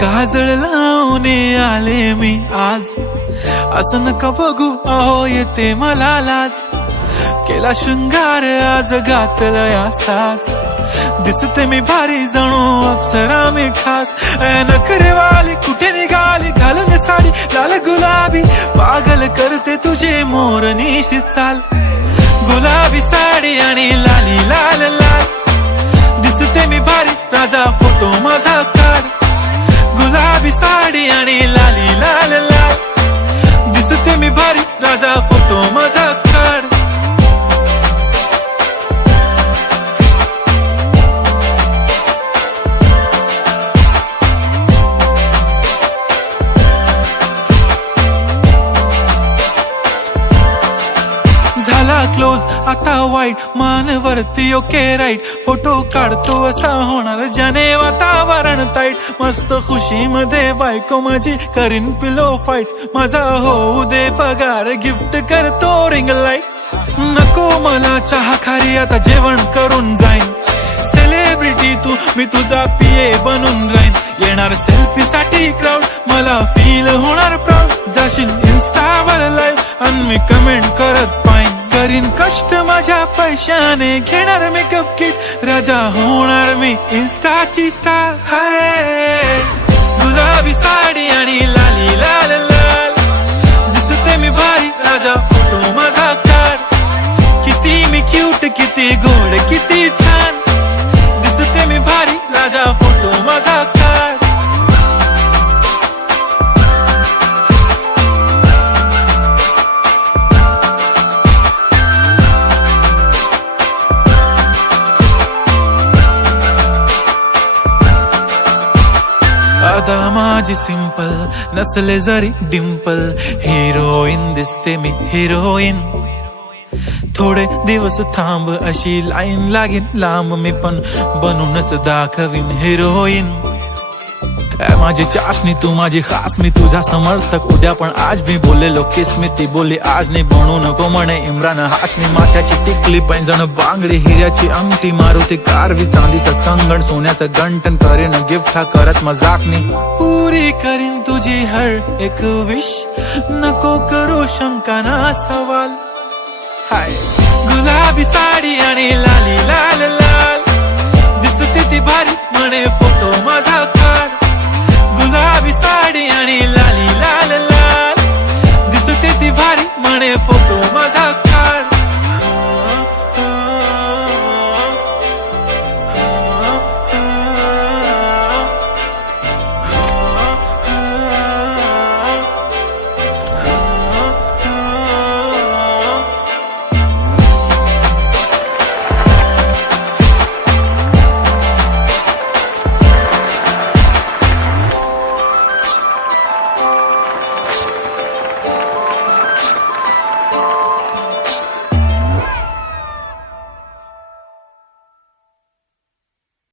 काजळ लावून आले मी आज, असं नका बघू अहो येते मला लाज. केला शृंगार आज घातला साज, दिसते मी भारी जणू अप्सरा मी खास. नखरेवाली कुठे निघाली घालून साडी लाल गुलाबी, पागल करते तुझे मोरनीशी चाल. गुलाबी साडी आणि लाली लाल लाल, दिसते मी भारी राजा फोटो माझा काढ. गुलाबी साडी आणि लाली लाल लाल, दिसते मी भारी राजा फोटो माझा काढ. झाला क्लोज आता वाईट, मानवरती ओके राईट. फोटो काढतो असा होणार ज्याने वातावरण ताईट. मस्त खुशी मध्ये बायको माझी करीन पिलो फाईट. माझा होऊ दे पगार गिफ्ट करतो रिंग लाईट. नको मला चहा खारी आता जेवण करून जाईन. सेलिब्रिटी तू मी तुझा पिये बनून राहीन. येणार सेल्फी साठी क्राऊड मला फील होणार प्राऊड. जाशील इन्स्टावर लाईव्ह आणि मी कमेंट करत पाहिन. करीन कष्ट माझ्या पैशाने, घेणार मेकअप किट राजा होणार मी इन्स्टाची स्टार. हाय गुलाबी साडी आणि लाली लाल लाल, दिसते मी भारी राजा फोटो माझा काढ. किती मी क्यूट किती गोड किती छान, दिसते मी भारी राजा फोटो माझा काढ. अदा माझी सिंपल नसले जरी डिंपल, हिरोईन दिसते मी हिरोईन. थोडे दिवस थांब अशी लाईन लागेल लांब, मी पण बनूनच दाखवीन हिरोईन. माझी चाशनी तू माझी खास, मी तुझा समर्थक उद्या पण आज. मी बोललेलो किस मी ती बोलली आज नाही. बनू नको म्हणे इम्रान हाशमी. माथ्याची टिकली पैंजण बांगडी, हिऱ्याची अंगठी, मारुती कारवी, चांदीचं कंगण, सोन्याचं गंटन. करीन गिफ्ट हा करत मजाकनी. पुरी करीन तुझी हर एक विश, नको करू शंका ना सवाल. हाय गुलाबी साडी आणि लाली लाल लाल, दिसते ती भारी म्हणे फोटो माझा काढ. गुलाबी साडी आणि लाली लाल लाल, दिसते ती भारी म्हणे फोटो माझा काढ.